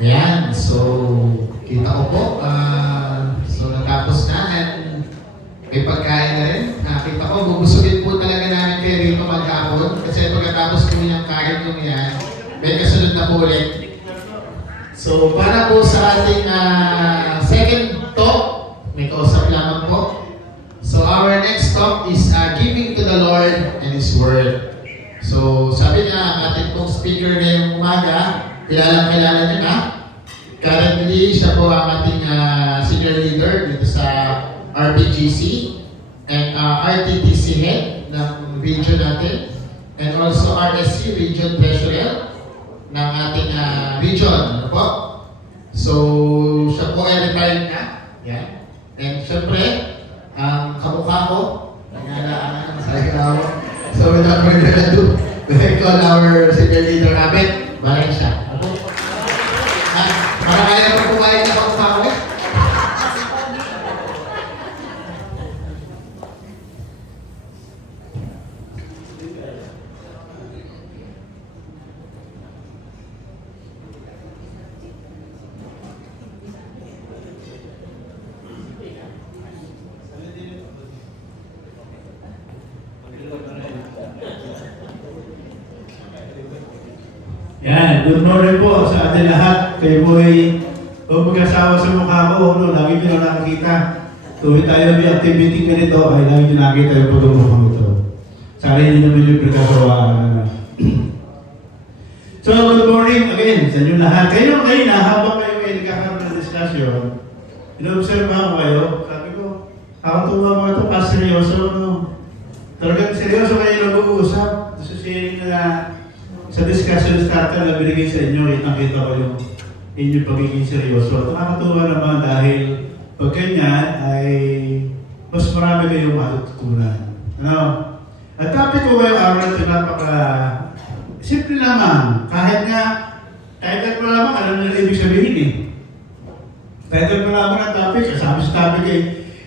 Ayan, so kita ko po, so natapos na and may pagkain na rin. Nakita ko, bubusugin po talaga namin kayo rito maghapon kasi pagkatapos po yung kain nyo yan, may kasunod na po ulit. So para po sa ating second talk, may kausap lamang po. So our next talk is giving to the Lord and His Word. So sabi niya, ang ating pong speaker ngayong umaga, kilala niyo na. Currently, siya po ang ating senior leader dito sa RBGC and RTTC head ng region natin and also RSC region treasurer ng ating region. Ano po? So, siya po ay retired na. Yan. And syempre, ang kamukha ko, nag-aalaan ng sayaw. So, without further ado, we call our senior leader namin, Baray siya. Para kaya pa pumayag na kamukha ko. Yan, good morning po sa atin lahat. Kayo po ay huwag mag-asawa sa mukha ko. No? Lagi nyo na nakikita. Tuwing tayo may activity ganito, ay lagi nyo nakikita yung pagmumukhang ito. Sana hindi naman yung pagkasawaan. So, good morning again sa inyo lahat. Kayo na habang kayo ay nagkakaroon ng discussion, ino-observe ko kayo. Sabi ko, nakatuwa mga ito, seryoso. No? Talagang seryoso kayo nag-uusap. Sa sharing na sa discussion starter na binigay sa inyo, kitang-kita ko yung inyong pagiging seryoso. At nakakatuwa naman dahil pag ganyan ay mas marami kayong matututunan. Ano? At topic ko ngayong araw ito napaka simple lamang. Kahit nga, title pa lamang, alam nila ibig sabihin eh. Title pa lamang ang topic, sabi sa topic ay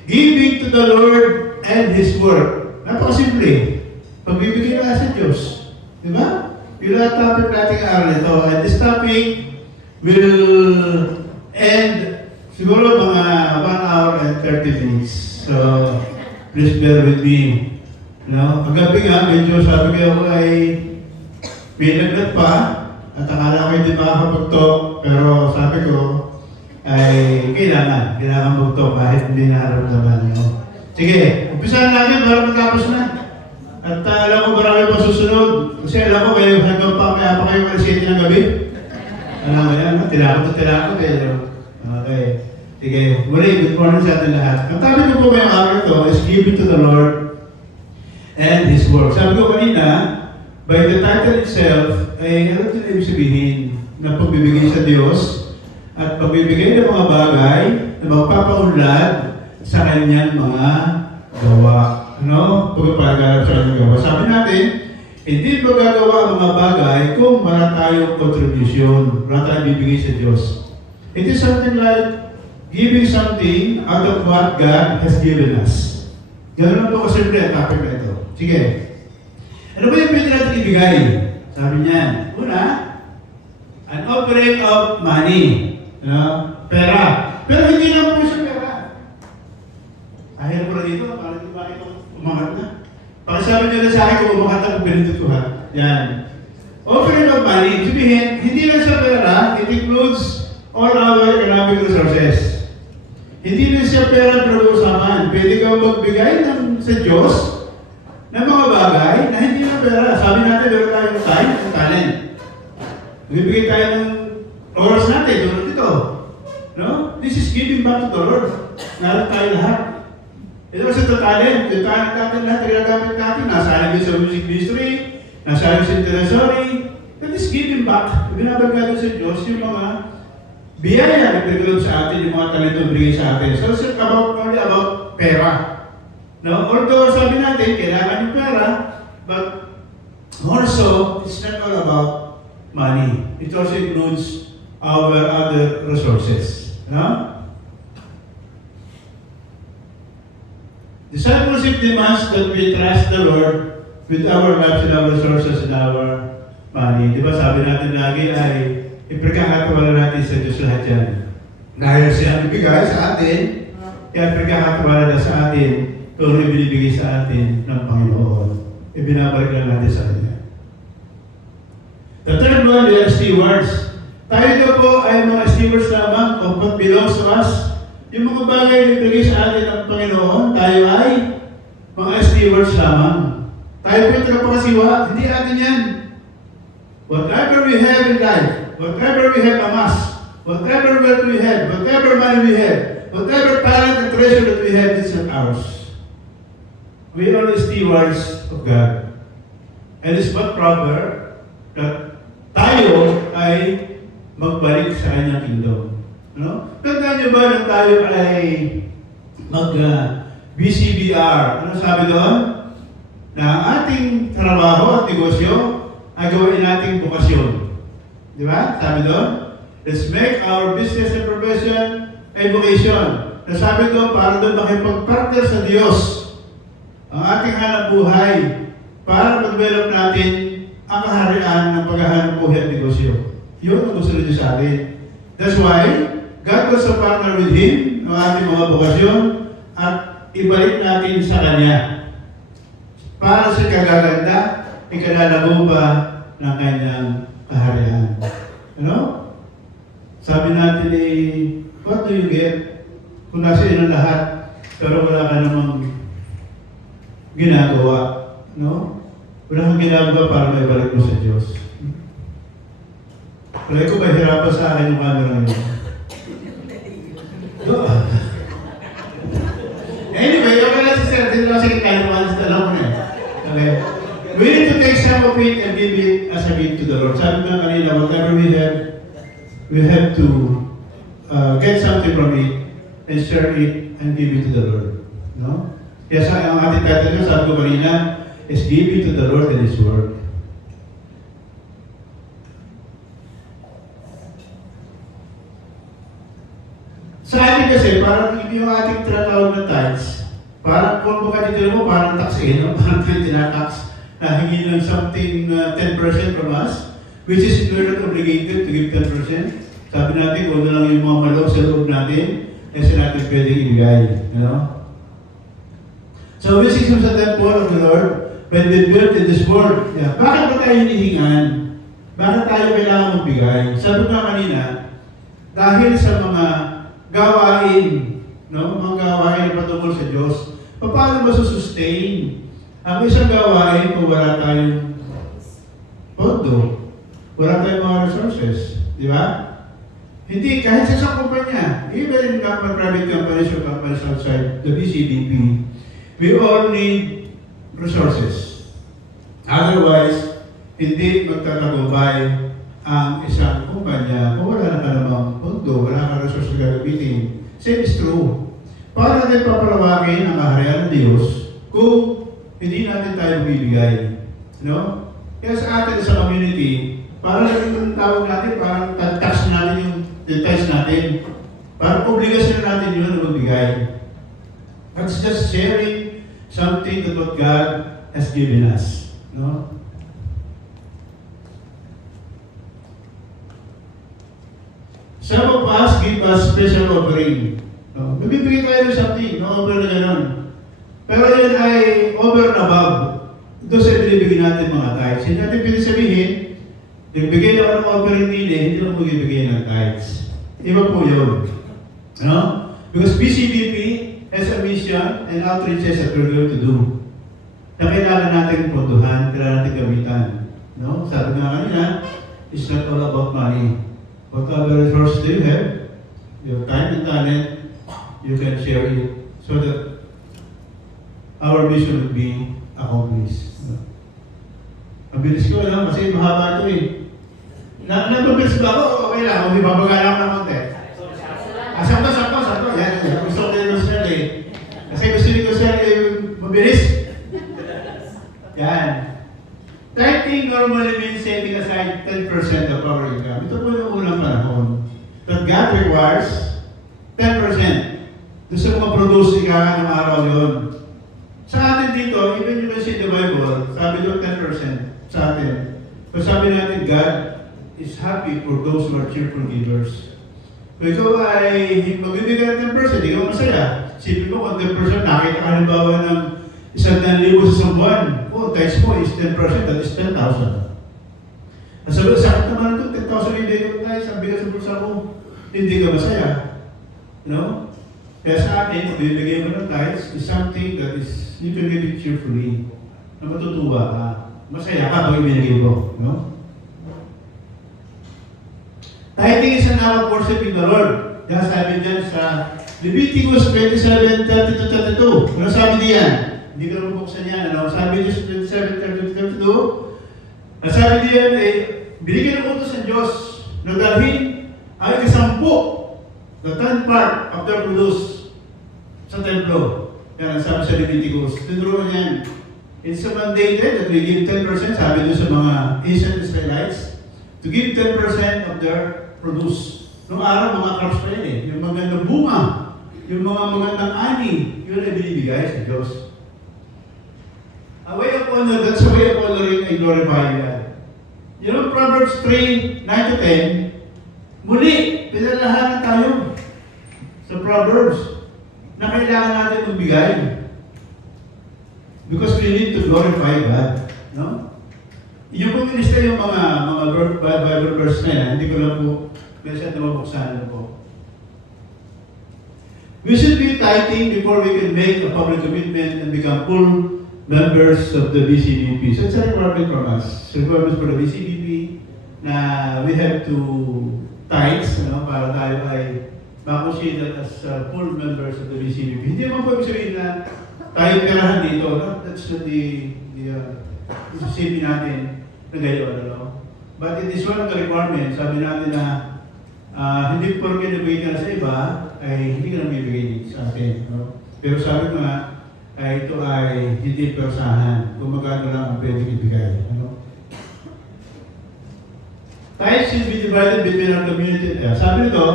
Giving to the Lord and His Word. Napakasimple. Pagbibigay na sa Diyos. Di ba? Yung topic natin araw ito. And this topic will end siguro mga 1 hour and 30 minutes. So, please bear with me. No? Kagabi nga, medyo sabi ko ay pinagnat pa at akala ko hindi makakapag-talk pero sabi ko ay kailangan mag-talk kahit hindi nakaramdaman. No? Sige, umpisahan natin para matapos na. At alam ko marami pa susunod. Kasi alam ko kayo hanggang pa kayo alas 7 ng gabi. Alam mo yan, tilakot eh. Okay. Sige, muli, good morning sa atin lahat. Ang topic ko po ngayong araw ito is giving to the Lord and His Word. Sabi ko kanina, by the title itself, ay ano ito ibig sabihin? Na pagbibigay sa Diyos at pagbibigay ng mga bagay na magpapaunlad sa Kanyang mga gawa. No? Pagpapagarap sa kanyang gawa. Sabi natin, hindi magagawa ang mga bagay kung wala tayong contribution, wala tayong bibigay sa Diyos. It is something like giving something out of what God has given us. Ganun lang po kasimple ang topic na ito. Sige. Ano ba yung pwede natin ibigay? Sabi niyan, una, an offering of money. Pera. Pero hindi lang po siya pera. Ahil ko na dito, parang di ba ito umangat na? Pakisabi nyo na sa akin kung umangat na kung pinitutuhan. Yan. Offering of money, sabihin, hindi lang siya pera, it includes all our economic resources. Hindi lang siya pera pinag-uusapan. Pwede kang magbigay sa Diyos ng mga bagay na hindi lang pera. Sabi natin, meron tayong time at talent. Magbibigay tayo ng oras natin, doon dito. No? This is giving back to the Lord. Nalang tayo lahat. Ito kasi ito talent. Yung talent natin lahat, nagagamit natin. Nasali din sa music ministry, nasali sa intercessory. That is giving back. Binabag natin sa Diyos yung mga biyaya na pinagulog sa atin, yung mga talento bigay sa atin. So it's only about pera. No? Although sabi natin, kailangan yung pera, but also, it's not all about money. It also includes our other resources. No? Discipleship demands that we trust the Lord with our lives and our resources and our money. Di ba sabi natin lagi ay ipagkakatiwala natin sa Diyos lahat yan. Dahil siya ang ibigay sa atin, kaya ipagkakatiwala na sa atin, ito rin binibigay sa atin ng Panginoon. Ibinabalik lang natin sa Kanya. The third one, we are stewards. Tayo daw po ay mga stewards lamang of what belongs to us. Yung mga bagay na ibigay sa atin ng Panginoon, tayo ay mga stewards lamang. Tayo po ito na pangasiwa, hindi atin yan. Whatever we have in life, whatever we have amassed, whatever wealth we have, whatever money we have, whatever talent and treasure that we have, it's not ours. We are the stewards of God. And it's but proper that tayo ay magbalik sa kanyang kingdom. No? Tandaan niyo ba na tayo ay BCBR? Ano sabi doon? Na ang ating trabaho at negosyo ay gawin nating bukasyon. Di ba? Sabi doon? Let's make our business and profession a vocation. Nasabi doon, para doon makipag-partner sa Diyos ang ating hanap buhay para mag-develop natin ang kaharian ng paghahanap buhay at negosyo. Yun ang gusto niyo sa atin. That's why God wants to partner with Him ang ating mga bukasyon at ibalik natin sa Kanya para sa kagaganda, ikalalago ba ng Kanyang kaharian. Ano? Sabi natin what do you get kung nasa iyo ng lahat pero wala ka namang ginagawa, no? Wala kang ginagawa para may balik mo sa Diyos. Palagi ko ba hirapan sa akin yung camera ngayon? No. Anyway, okay lang si Sir. Dito lang sa kita yung mga alam mo na. Okay. We need to take some of it and give it as a gift to the Lord. Sabi nga kanina, whatever we have to get something from it and share it and give it to the Lord. No? Kaya sa ang ating title nga, sabi ko kanina, is give it to the Lord and His Word. Sa atin kasi, parang yung ating tinatawag ng tithes, parang kung baka dito mo, parang tax no? Parang tayo tinatax na hingi ng something 10% from us, which is we're not obligated to give 10%. Sabi natin, kung na lang yung mga malok sa loob natin, kasi natin pwedeng ibigay. You know? So, we seek sa temple of the Lord, when we built in this world. Yeah. Bakit ba tayo hinihingan? Bakit tayo kailangan magbigay? Sabi ko kanina, dahil sa mga gawain, no? Mga gawain na patungkol sa Diyos, paano ba sustain ang isang gawain kung wala tayong pondo? Wala tayong mga resources. Di ba? Hindi, kahit sa isang kumpanya, even in private companies or companies outside the BCBP, we all need resources. Otherwise, hindi magtatagumpay ang isang kumpanya kung wala na ka namang pondo, wala ka resources gagamitin. Same is true. Para natin papalawakin ang kaharian ng Diyos kung hindi natin tayo bibigay. No? Kaya sa atin, sa community, para yung tawag natin, parang tax natin yung details natin. Parang obligasyon natin yun na magbigay. That's just sharing something that what God has given us. No? Some of us give us special offering. No? Nabibigay tayo ng something, no? Over na gano'n. Pero yun ay over and above. Doon sa binibigay natin mga tithes. Hindi natin pwede sabihin, nagbigay ako ng offering nila, hindi ako magbibigay ng tithes. Iba po yun. No? Because BCBP has a mission and outreaches that we're going to do. Na kailangan natin ponduhan, kailangan natin gamitan. No? Sabi nga kanina, it's not all about money. What other resources do you have? Your time and talent, you can share it so that our mission would be accomplished. Ang bilis ko lang kasi mahaba ito eh. Nagpabilis ba ako? Okay lang, may babagala ako ng konti. Sakto. Yan. Gusto ko din ng Sir eh. Kasi gusto ni ko Sir mabilis. Yan. Tithing normally means setting aside 10% of our income. Ito po yung unang panahon. But God requires 10%. Doon sa mga produce ikakan ng araw yun. Sa atin dito, even you can see the Bible, sabi doon 10% sa atin. So sabi natin, God, is happy for those who are cheerful givers. Kung ikaw ay magbibigay ng 10%, ikaw masaya. Sipin mo kung 10%, nakita ka halimbawa ng 1,000 sa isang buwan. Oh, times mo is 10%, that is 10,000. Sabi, sakit naman ito, 10,000 yung bigay ko tayo, sabi ka sa bulsa mo, hindi ka masaya. You know? Kaya sa atin, bibigay mo ng tithes is something that is, you can give it cheerfully. Na matutuwa ka. Masaya ka pag ibinigay mo. You know? Tithing is an hour of worshiping the Lord. Kaya sabi dyan sa Leviticus 27:30-32. Ano sabi diyan? Hindi ka naman buksan yan. Ano? Sabi dyan sa 27:30-32. Ang sabi diyan ay, binigyan ng utos ng Diyos na dalhin ang ikasampu, the 10th part of the produce sa templo. Yan ang sabi sa Leviticus. Tinuruan yan. It's mandated that we give 10%, sabi doon sa mga ancient Israelites, to give 10% of their produce. Noong araw, mga crops pa yan eh. Yung magandang bunga, yung mga magandang ani, yun ay binibigay sa Diyos. A way of honor, that's a way of honoring and glorifying God. You know, Proverbs 3:9-10, muli, pinalahanan tayo sa Proverbs na kailangan natin magbigay. Because we need to glorify God. No? Yung po minista yung mga Bible verse na yan, hindi ko lang po minsan na mabuksan po. We should be tithing before we can make a public commitment and become full members of the BCBP. So it's a requirement from us. It's a requirement for the BCBP na we have to tithes, para tayo ay makonsider as full members of the BCBP. Hindi naman po ibig sabihin na tayo perahan dito. No? That's the isipin natin na gayon. But it is one of the requirements. Sabi natin na hindi porke nabigay ka na sa iba, ay hindi ka na bibigay sa atin. No? Pero sabi ko nga, ay ito ay hindi persahan. Kung magkano lang ang pwedeng ibigay. Tithes should be divided between our community. Sabi nito,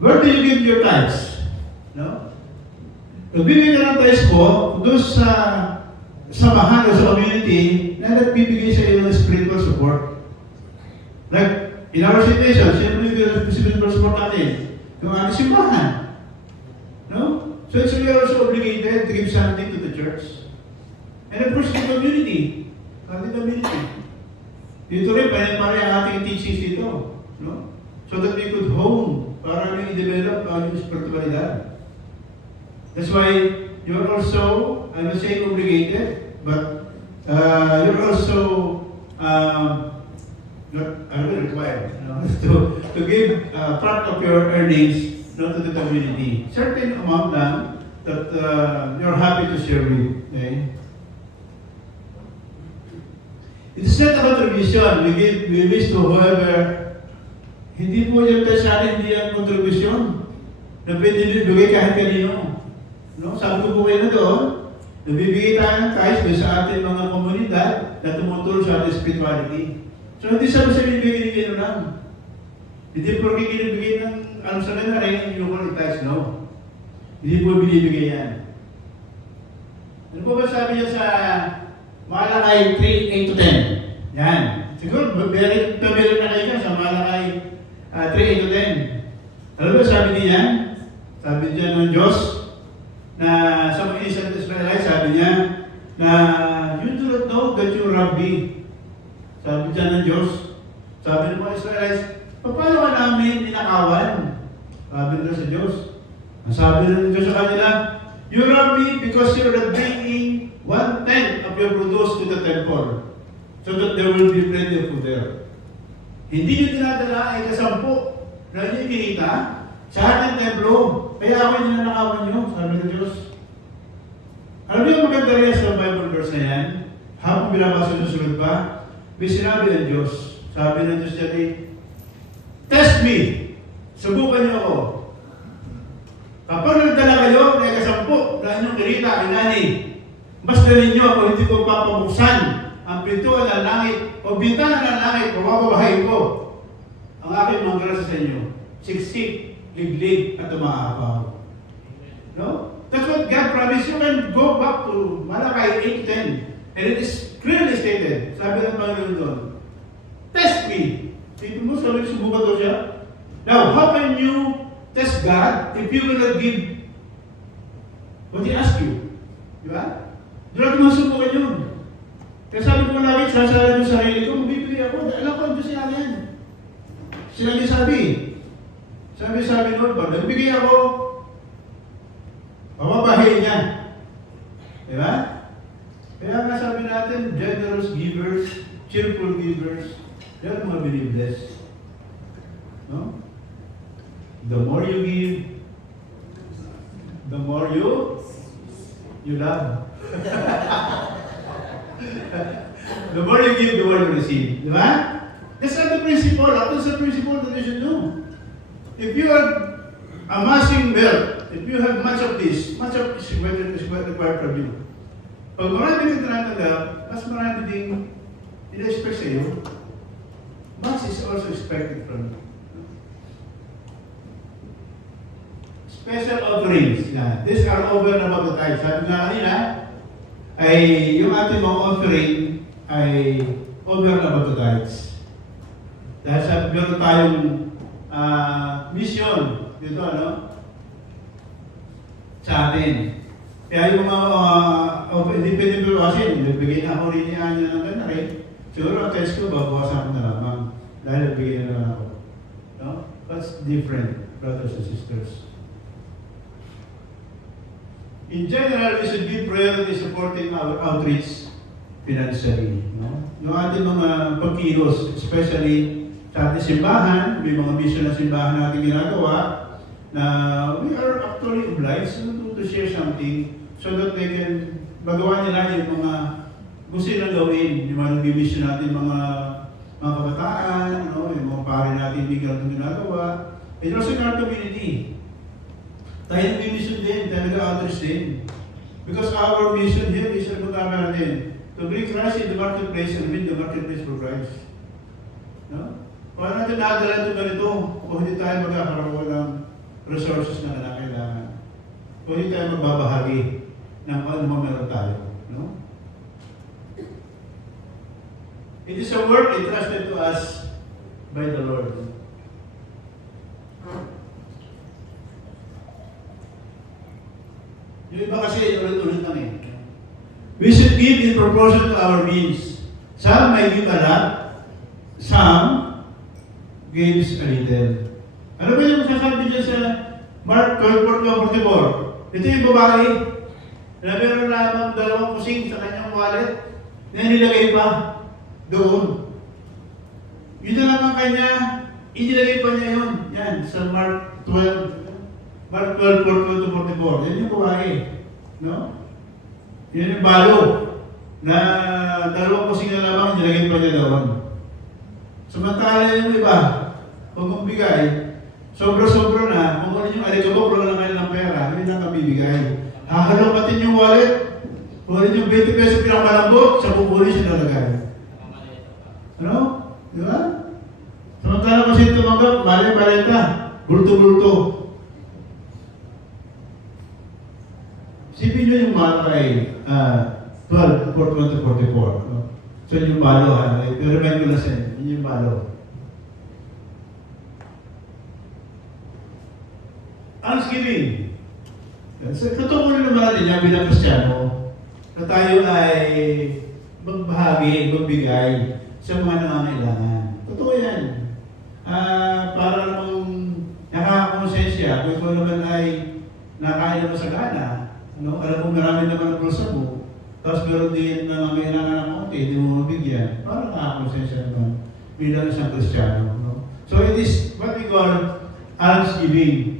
where do you give your tithes? No? Nagbibigay ka ng tithes ko doon sa samahan o sa community na nagbibigay sa iyo ng spiritual support. Like, in our situation, siyempre yung spiritual support natin, yung ating simbahan. No? So it's really also obligated to give something to the church. And of course, the community. Ating community. Dito rin, pare ang ating teachings dito. No? So that we could hone para may i-develop ang spiritualidad. That's why you're also, I'm not saying obligated, but you're also not required to give part of your earnings to the community. Certain amount lang that you're happy to share with. Okay? It is not a contribution. We wish to whoever. Hindi po yung sa atin, hindi ang contribution. Na pwede bigay kahit kanino. No? Sabi ko po kayo na doon, nabibigay tayo ng tithes sa ating mga komunidad na tumutulong sa ating spirituality. So hindi sabi sa bibigay lang. Hindi po kinibigay ng ano sa nila rin yung tithes, no? Hindi po binibigay yan. Ano po ba sabi niya sa Malakay 3:8-10? Yan. Siguro, very familiar na kayo sa Malakay 3:8-10. Alam mo, sabi niya, sabi niya ng Diyos, na sa mga isang Israelite, sabi niya, na you do not know that you rob me. Sabi niya ng Diyos, sabi ng mga Israelites, paano ka namin ninakawan? Sabi nila sa Diyos. Ang sabi ng Diyos sa kanila, you rob me because you're not bringing 1/10 of your produce to the temple so that there will be plenty of food there. Hindi nyo dinadala ay kasampu na inyo kinita sa ating templo. Kaya ako yung ninanakawan nyo, sabi ng Diyos. Alam niyo maganda rin sa Bible verse na yan? Habang binabasa nyo sunod pa, may sinabi ng Diyos. Sabi ng Diyos dyan eh, test me! Subukan niyo ako. Kapag nagdala kayo na kasampu na inyong kinita, inani, mas dalhin niyo ako, hindi ko papabuksan ang pintuan ng langit o bintana ng langit, pabababahay ko ang aking mga grasa sa inyo. Siksik, liglig, at umaapaw. No? That's what God promised. You can go back to Malakay 8:10. And it is clearly stated, sabi ng Panginoon doon, test me. Ito mo, sabi subukan daw siya. Now, how can you test God if you will not give what He asked you? Di ba? Doon natin masubukan yun. Kaya sabi ko lagi, sasabi ko sa sarili ko, mabibigay ako. Alam ko, ang Diyos yan yan. Sila niya sabi. Sabi noon, pag nagbigay ako, papabahay niya. Di ba? Kaya nga sabi natin, generous givers, cheerful givers, yan mga binibless. No? The more you give, the more you love. The more you give, the more you receive. Di ba? That's not the principle. That's the principle that you should do. If you are amassing wealth, if you have much of this is required from you. Pag marami kang tinatanggap, mas marami ding ina-expect sa iyo, much is also expected from you. Special offerings. These are over and above the tithe. Sabi nga kanina, ay yung ating mga offering ay over and above the tithes. Dahil sa meron tayong mission dito, ano? Sa atin. Kaya yung mga independent person, nagbigay na ako rin niya ng ganda rin. Siguro ang test ko, babawasan ko na lamang. Dahil nagbigay na lang ako. No? That's different, brothers and sisters. In general, we should give priority supporting our outreach financially. No? Yung ating mga pagkilos, especially sa ating simbahan, may mga mission na simbahan natin ginagawa, na we are actually obliged to share something so that they can magawa nila yung mga gusto nilang gawin. Yung mga nag-mission natin mga kabataan, no? Yung mga pare natin bigyan ng ginagawa. And also in our community. Tayo nag-mission din, tayo nag-outreach din. Because our mission here is ang magkama natin. To bring Christ in the marketplace and win the marketplace for Christ. No? Paano natin nakadala ito ganito kung hindi tayo magkakaroon ng resources na kailangan? Kung hindi tayo magbabahagi ng ano meron tayo. No? It is a work entrusted to us by the Lord. Yung iba kasi ulit-ulit lang eh. We should give in proportion to our means. Some may give a lot, some gives a little. Ano ba yung sasabi niya sa Mark 12:44? Ito yung babae na meron lamang 2 kusing sa kanyang wallet na nilagay pa doon. Yun na lang ang kanya, inilagay pa niya yun. Yan, sa Mark 12:44. Yan yung babae. No? Yan yung balo na 2 kusing na lamang nilagay pa niya doon. Samantala yung iba, kung magbigay, sobra-sobra na, kung ano yung alikabok, wala na kayo ng pera, hindi na kabibigay. Hahalokatin yung wallet, kunin yung 20 pesos pinakamalambot, sa kukunin siya nalagay. Ano? Di ba? Samantala kasi tumanggap, malay-maleta, bulto-bulto. Sipin nyo yung malay, 12:44. So yung balo, i-remind ko na siya, yun yung balo. Thanksgiving. So, totoo ko rin naman natin yan bilang Kristiyano na tayo ay magbahagi, magbigay sa mga nangangailangan. Totoo yan. Para namang nakakakonsensya, kung ikaw naman ay nakain naman sa gana, ano, alam mo marami naman ang bulsa mo, tapos meron din na nangangailangan ng konti, hindi mo mabigyan, para nakakonsensya naman bilang isang Kristiyano. No? So it is what we call almsgiving.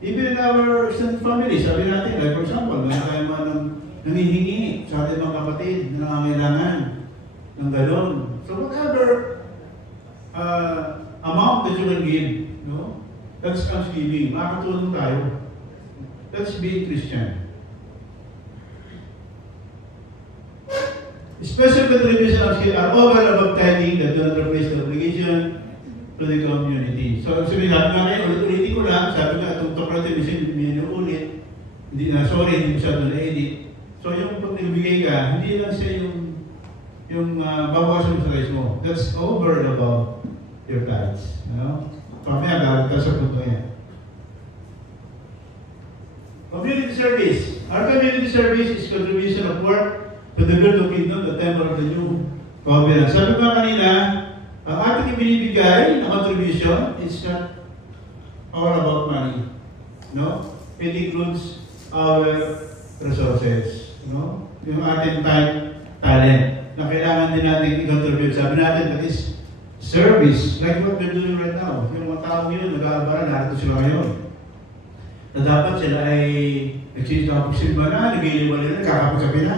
Even in our extended family, sabi natin, like for example, may tayo mga nangihingi sa ating mga kapatid na nangangailangan ng galon. So whatever amount that you can give, no? That's almsgiving. Makakatulong tayo. That's being Christian. Special contributions are over and above tithing that do not replace the obligation to the community. So, sabi nga ngayon, ulit-ulitin ko lang, sabi nga, itong cooperative mission, ulit, hindi na, sorry, hindi masyado na-edit. So, yung pag nagbigay ka, hindi lang siya yung yung babawasan mo sa rice mo. That's over and above your tithes. Pamaya, galit ka sa punto yan. Community service. Our community service is contribution of work to the good of kingdom, the temple of the new covenant. Sabi ko kanina, ang ating ibinibigay na contribution is not all about money. No? It includes our resources. No? Yung ating time, talent, na kailangan din natin i-contribute. Sabi natin, that is service, like what we're doing right now. Yung mga tao yun, nag-aabara, narito sila ngayon. Na dapat sila ay nagsisimba na, nag-iiwan na, nagkakapagsabi na,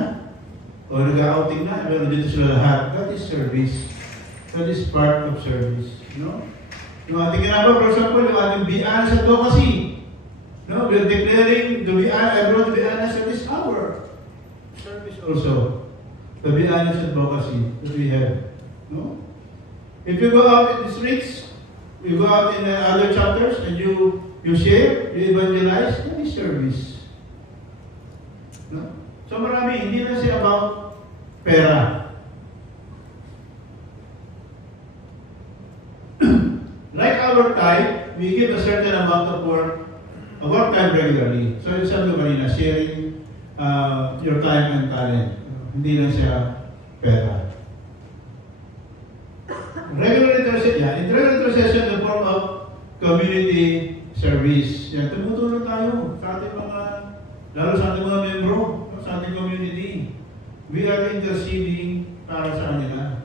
o nag-outing na, pero dito sila lahat. That is service. That is part of service. No? Yung ating ginagawa, for example, yung ating biyaan sa advocacy. No? We're declaring the biyaan, I brought the biyaan sa this hour. Service also. The biyaan sa advocacy that we have. No? If you go out in the streets, you go out in other chapters, and you share, you evangelize, that is service. No? So marami, hindi na siya about pera. Like our time, we give a certain amount of work time regularly. So yung sabi ko kanina, sharing your time and talent. Hindi na siya pera. Regular intercession, the form of community service. Yan, tumutulong tayo sa ating mga, lalo sa ating mga membro, sa ating community. We are interceding para sa kanila.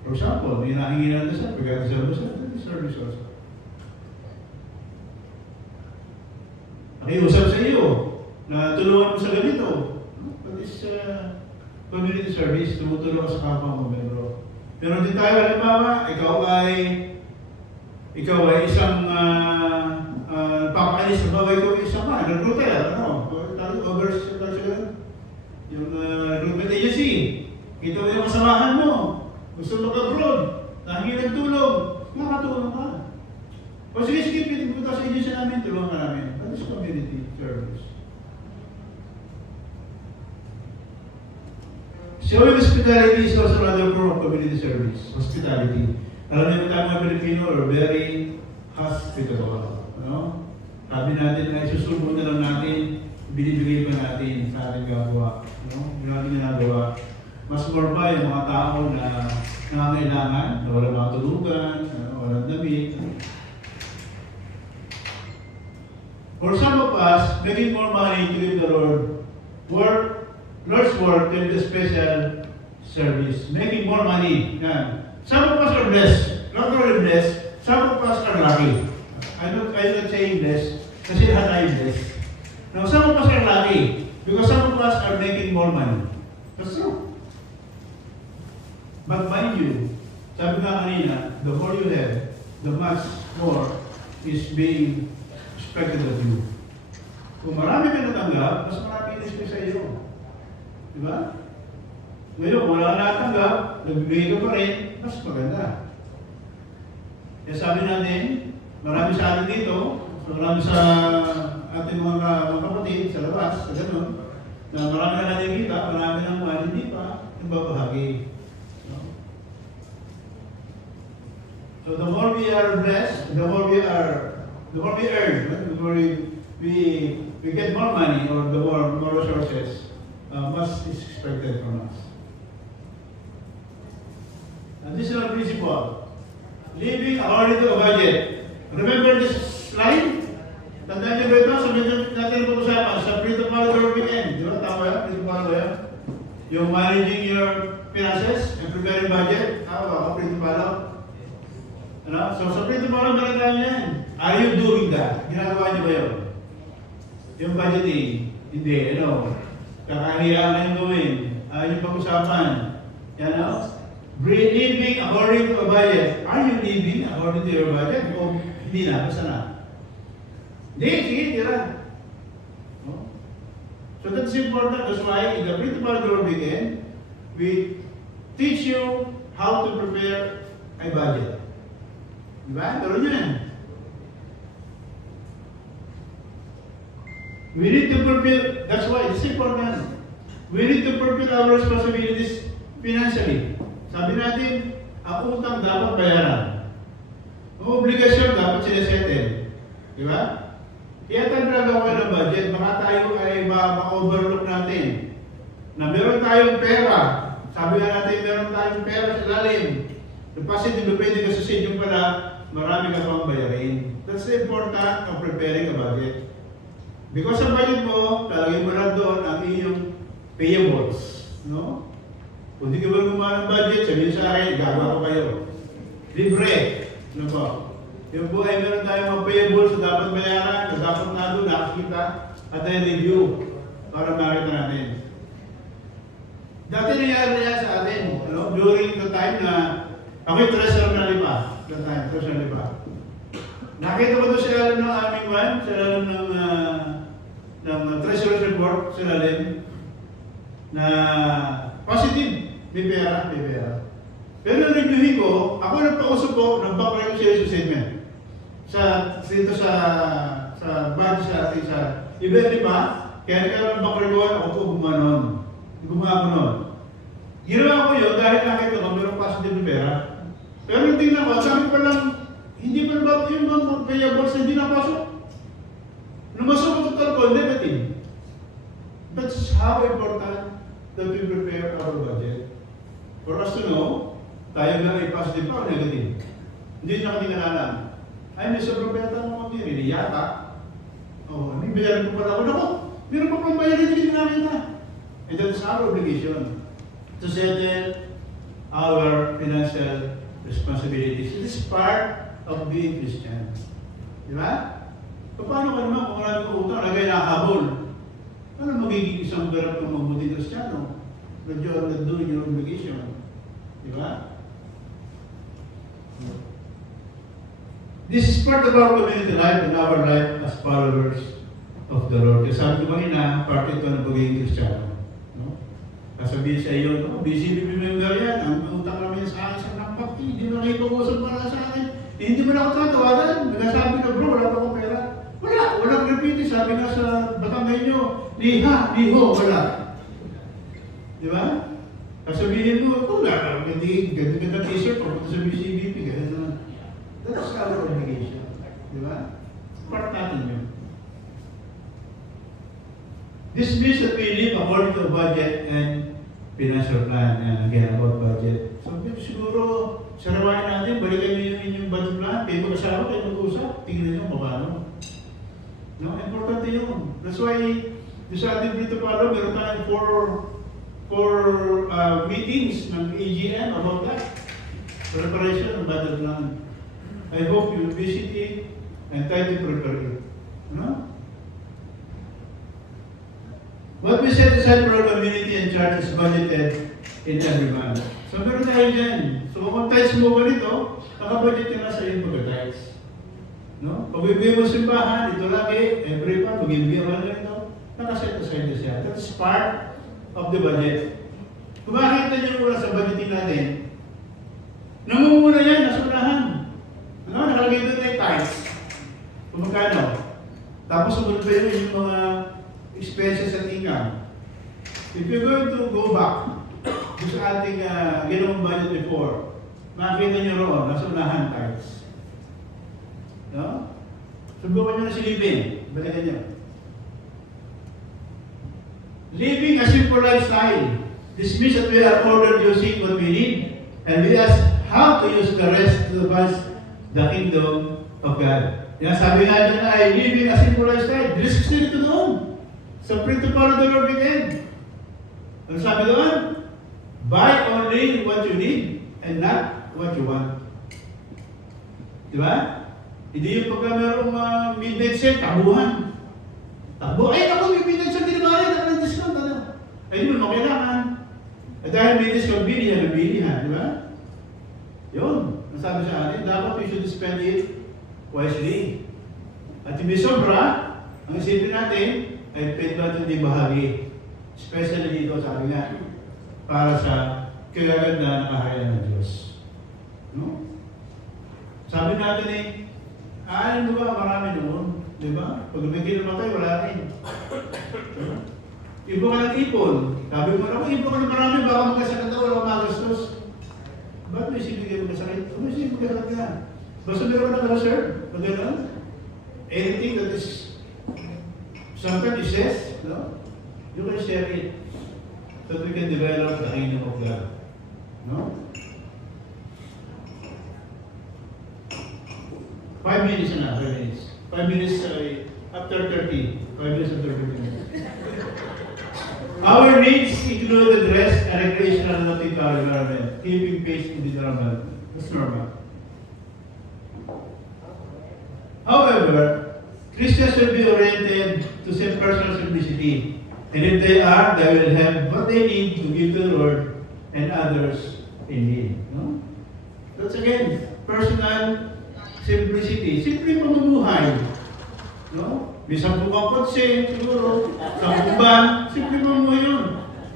For example, may nahingi na sa service also. Nakiusap sa iyo na tulungan mo sa ganito. That is community service, tumutulong ka sa kapwa mo membro. Pero din tayo, halimbawa, ikaw ay isang papaalis na bagay ko isang recruiter, yung recruitment agency. Ito yung kasamahan mo. Gusto mo ka-abroad, nahingi ng tulong, nakatulong ka. O sige, pumunta sa agency namin, tulungan ka namin. That is community service. Showing hospitality is also another form of community service. Hospitality. Alam niyo tayo mga Pilipino are very hospitable. No? Sabi natin na isusulbo na lang natin, binibigay pa natin sa ating gagawa. No? Yung ating ginagawa. Mas more pa yung mga tao na nangangailangan, na walang matulugan, walang damit. For some of us, making more money to give the Lord's work in the special service. Making more money. Yan. Some of us are blessed. Not only blessed, some of us are lucky. I'm not saying blessed, kasi lahat tayo blessed. Now, some of us are lucky because some of us are making more money. That's true. But mind you, sabi nga kanina, the more you have, the much more is being expected of you. Kung marami ka natanggap, mas marami in-expect sa iyo. Diba? Ngayon, kung wala ka natanggap, nagbibigay ka pa rin, mas maganda. Kaya sabi natin, marami sa atin dito, marami sa ating mga kapatid sa labas, sa ganun, na marami na nakikita, marami nang hindi pa, nagbabahagi. So the more we are blessed, the more we earn, the more we get more money or the more resources, much is expected from us. Additional principle, living according to a budget. Remember this slide? Tandaan niyo ba ito? Sabi natin pag-usapan sa free-to-follow weekend. Di ba? Tama yan? Free-to-follow yan? Yung managing your finances and preparing budget. Tama ba? Free-to-follow. Ano? So sa free-to-follow, meron tayo yan. Are you doing that? Ginagawa niyo ba yun? Yung budgeting. Hindi. Ano? Kakahiyaan kayong gawin. Yung pag-usapan. Yan o? Living according to a budget. Are you living according to your budget? O hindi na? Basta na? Hindi. Sige, tira. No? So that's important. That's why in the free-to-follow weekend, we teach you how to prepare a budget. Diba? Pero yan. We need to fulfill, that's why it's important. We need to fulfill our responsibilities financially. Sabi natin, ang utang dapat bayaran. Ang obligasyon dapat sinasettle. Di ba? Kaya tayo nagawa ng budget, baka tayo ay ma-overlook natin. Na meron tayong pera. Sabi nga natin, meron tayong pera sa ilalim. The positive pwede ka sa yung pala, marami ka pang bayarin. That's the important of preparing a budget. Because sa budget mo, talagay mo na doon ang iyong payables. No? Kung di ka ba gumawa ng budget, sabihin sa akin, gagawa ko kayo. Libre. Ano po? Yung po ay meron tayong mga payables na dapat bayaran, na dapat na doon nakikita at ay review para makita natin. Dati nangyari na yan sa atin. Ano? During the time na ako'y treasurer na lipa. That time, treasurer na lipa. Nakita ko doon sa ilalim ng aming one, sa ilalim ng treasurer's report, sa ilalim, na positive, may pera, may pera. Pero nang reviewin ko, ako nagpausap ko ng bank reconciliation statement. Dito sa budget sa iba di ba? Kaya nagkaroon ng bank record, ako po gumawa ko nun. Ginawa ko yun dahil nakita ko mayroong positive na pera. Pero nung tingnan ko, sabi ko lang, hindi pa ba yung mga payables na hindi napasok? Lumasok ang total ko, negative. That's how important that we prepare our budget. For us to know, tayo nga ay positive pa o negative. Hindi na kami nalaman. Ay, may sobrang pera mo kami, hindi yata. Hindi bayaran ko pala ako. Naku, meron pa pang bayaran, hindi namin na. And that is our obligation to settle our financial responsibilities. It is part of being Christian. Di ba? Paano ka naman kung marami kong utang, lagay nakahabol? Ano magiging isang garap ng mabuting Kristiyano? That you are not doing your obligation. Di ba? This is part of our community life and our life as followers of the Lord. Kasi sabi ko kanina, part ito ng pagiging Kristiyano. No? Kasabihin sa iyo, no? BCBP member yan, ang utang namin sa akin sa nakpak, hindi mo nakipag-usap para sa akin. Hindi mo na ako tatawagan. Nagsasabi na, bro, wala pa akong pera. Walang graffiti. Sabi nga sa Batangay nyo, liho, wala. Di ba? Kasabihin mo, wala, hindi, ganda t-shirt, papunta sa BCBP, ganyan na. That's our obligation. Di ba? Part natin yun. This means that we live according to a budget and financial plan. Again, about budget. So, siguro, sarawain natin, balikan nyo yung inyong budget plan, kayo mag-asawa, kayo mag-usap, tingnan nyo kung paano. No, importante yun. That's why, sa ating Brito Palo, meron tayong four meetings ng AGM about that. Preparation ng budget plan. I hope you'll visit it and try to prepare it. No? What we set aside for our community and church is budgeted in every month. So meron tayo dyan. So kung tithes mo ba nito, nakabudget ka na sa iyong pagka-tithes. No? Pag bibigay mo simbahan, ito lagi, every month, pag-ibigay mo lang ito, nakaset aside na siya. That's part of the budget. Kung makikita niyo mula sa budgeting natin, namumuna yan, nasa unahan. Ano? Nakalagay doon na yung tithes. Kung magkano. Tapos sumunod pa yun yung mga expenses at income. If you're going to go back sa ating ginawang budget before, makikita nyo roon, nasa unahan tithes. No? Subukan nyo na si living. Balikan nyo. Living a simple lifestyle. This means that we are ordered using what we need, and we ask how to use the rest to advance the kingdom of God. Yan, sabi nga dyan ay living a simple lifestyle. Risk still ito doon. So, pray to follow the Lord weekend. Ano sabi doon? Buy only what you need and not what you want. Di ba? Hindi yung pagka merong midnight sale, tabuhan. Ay, ako may midnight sale, tinabayan, ako ng discount. Ay, di mo kailangan. At dahil may discount, bilihan, di ba? Yun. Nasabi sa atin, dapat we should spend it wisely. At hindi sobra, ang isipin natin, ay pwede natin di bahagi. Especially dito, sabi nga, para sa kagaganda na kahayaan ng Diyos. No? Sabi natin ano ba, marami noon. Di ba? Pag may kinamatay, wala rin. Ipon ka ng ipon. Sabi mo, ako, ipon ka ng marami, baka magkasakit ako, wala magastos. Ba't may sinigay mo masakit? May sinigay mo ka. Basta meron ka na reserve. Magano'n? Anything that is sometimes is says, no? You can share it so that we can develop the kingdom of God. No? 5 minutes na, 5 minutes. 5 minutes after 30. 5 minutes after 30 minutes. Our needs include the dress and recreational nautical environment, keeping pace with the normal. That's normal. However, Christians should be oriented to some personal simplicity. And if they are, they will have what they need to give to the Lord and others in need. No? That's again, personal simplicity. Simple pamumuhay. No? May 10 kang kotse, siguro. 10 ban, simple pamumuhay yun.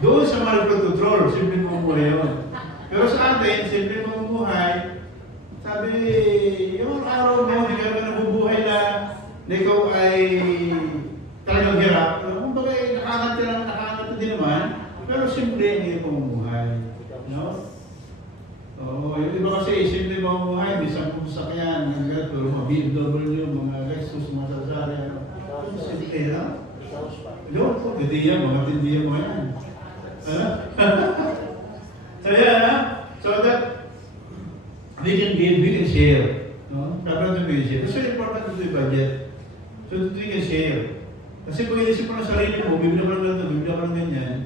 Doon sa Marco Control, simple pamumuhay yun. Pero sa atin, simple pamumuhay, sabi, yung araw mo, hindi ka naman nabubuhay na ikaw ay talagang hirap. Kumbaga, nakakangat din naman, pero simple ang iyong pamumuhay. No? Oo, yung iba kasi simple pamumuhay, may 10 sakyan, pero mga BMW, mga Lexus, mga Sasari, ano. Simple, no? Yun, katiyan, mga tindiyan mo yan. So, yan, ha? So that, we can give, we can share. No? Dapat we can share. It's very important to do budget. So that we can share. Kasi kung inisip mo ng sarili mo, bibila ka lang ito, bibila ka lang ganyan,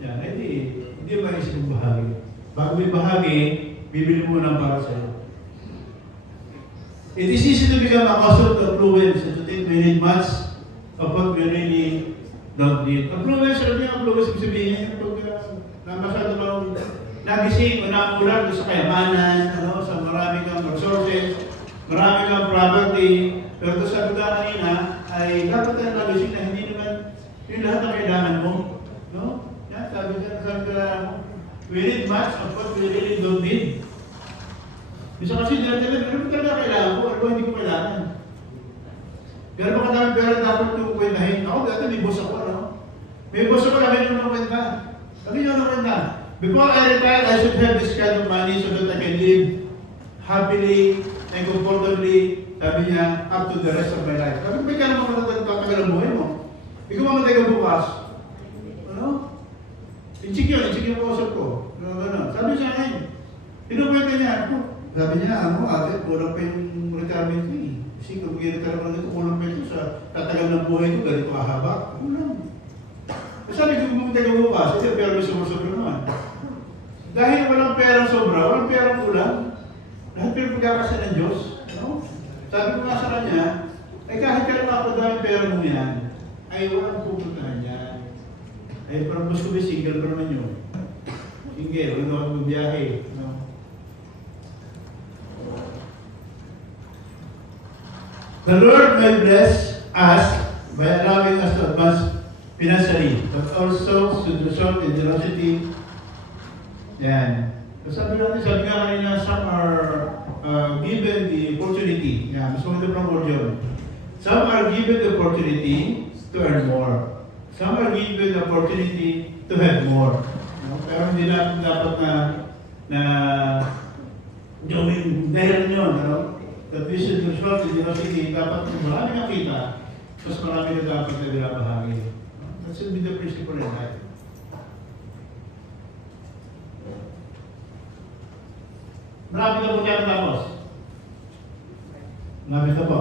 yan, hindi ba isip mong bahagi? Bago may bahagi, bibili mo ng para sa'yo. It is easy to become accustomed to affluence and to think we need much of what we really don't need. Affluence, sabi niya, affluence, ibig sabihin, pag masyado bang nagising o namulat sa kayamanan, ano, sa marami kang resources, marami kang property, pero ito sabi ka kanina, ay dapat tayo nagising na hindi naman yung lahat ng kailangan mo. No? Yan, sabi ka, we need much of what we really don't need. Bisa kasi dito, ano ba talaga kailangan ko? Ano ba hindi ko kailangan? Pero mga kadaming pera dapat yung kwentahin. Ako, dati may boss ako, ano? May boss ako, lagi nyo ng kwenta. Lagi nyo ng kwenta. Before I retire, I should have this kind of money so that I can live happily and comfortably, sabi niya, up to the rest of my life. Sabi ko, may ka naman tatagal ang buhay mo. Ikaw mamatay ka bukas. Ano? Inchik yung kausap ko. Sabi siya akin, pinukwenta niya, sabi niya, ate, kulang pa yung retirement ko eh. Kasi kung mag-retire mo ganito, kulang pa ito sa tatagal ng buhay ko, ganito kahaba. Kulang. Sabi ko, mamatay ka bukas, pero may sobra-sobra naman. Dahil walang perang sobra, walang perang kulang, lahat pinagpagkakasya ng Diyos. No? Sabi ko nga sa kanya, ay kahit ka lang mapadaming pera mo yan, ay walang pupuntahan yan. Ay parang mas ko may single pa naman yun. Single, wala naman magbiyahe. No? The Lord may bless us by allowing us to advance financially, but also should result in generosity. Yan. Sabi nga kanina, some are given the opportunity. Yan, mas maganda pang word yun. Some are given the opportunity to earn more. Some are given the opportunity to have more. No? Pero hindi natin dapat na gawin dahil yun, ano? That we should result in generosity, dapat marami kang kita, mas marami na dapat na binabahagi. That should be the principle in life. Marami na po tayo tapos. Marami na po.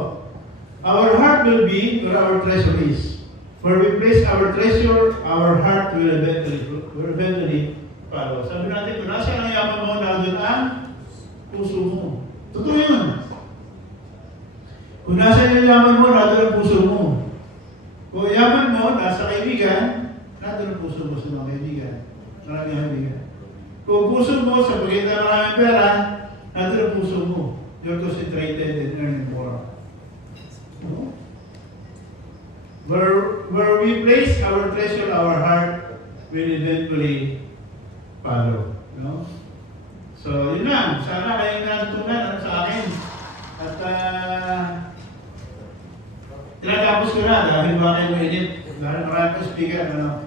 Our heart will be where our treasure is. Where we place our treasure, our heart will eventually follow. Sabi natin, kung nasa ang yaman mo, nandun ang puso mo. Totoo yun. Kung nasa yung yaman mo, nandun ang puso mo. Kung yaman mo, nasa kaibigan, nandun ang puso mo sa mga kaibigan. Maraming kaibigan. Kung puso mo, sa pagkita ng maraming pera, nandun ang puso mo. You're concentrated in earning more. No? Where we place our treasure, our heart will eventually follow. No? So, yun lang. Sana kayo natutunan sa akin. At tinatapos ko na dahil ba kayo mainit. Dahil marami pa speaker. Ano?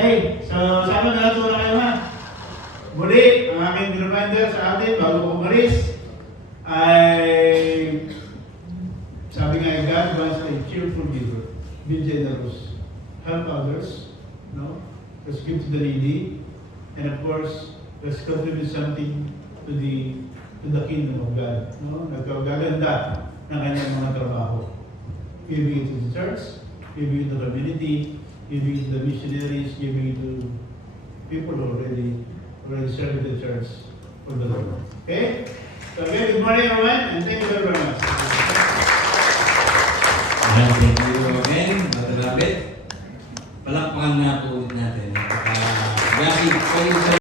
Okay, so sana natuwa kayo ha. Muli, ang aking reminder sa atin bago ko umalis ay sabi nga, God wants a cheerful giver. Be generous. Help others. No? Let's give to the needy. And of course, let's contribute something to the kingdom of God. No? Nagkagaganda ng kanyang mga trabaho. Giving it to the church, giving it to the community, giving it to the missionaries, giving it to people who already serving the church for the Lord. Okay? So again, good morning everyone, and thank you very much. Thank you again, Brother Robert. Palakpakan natin.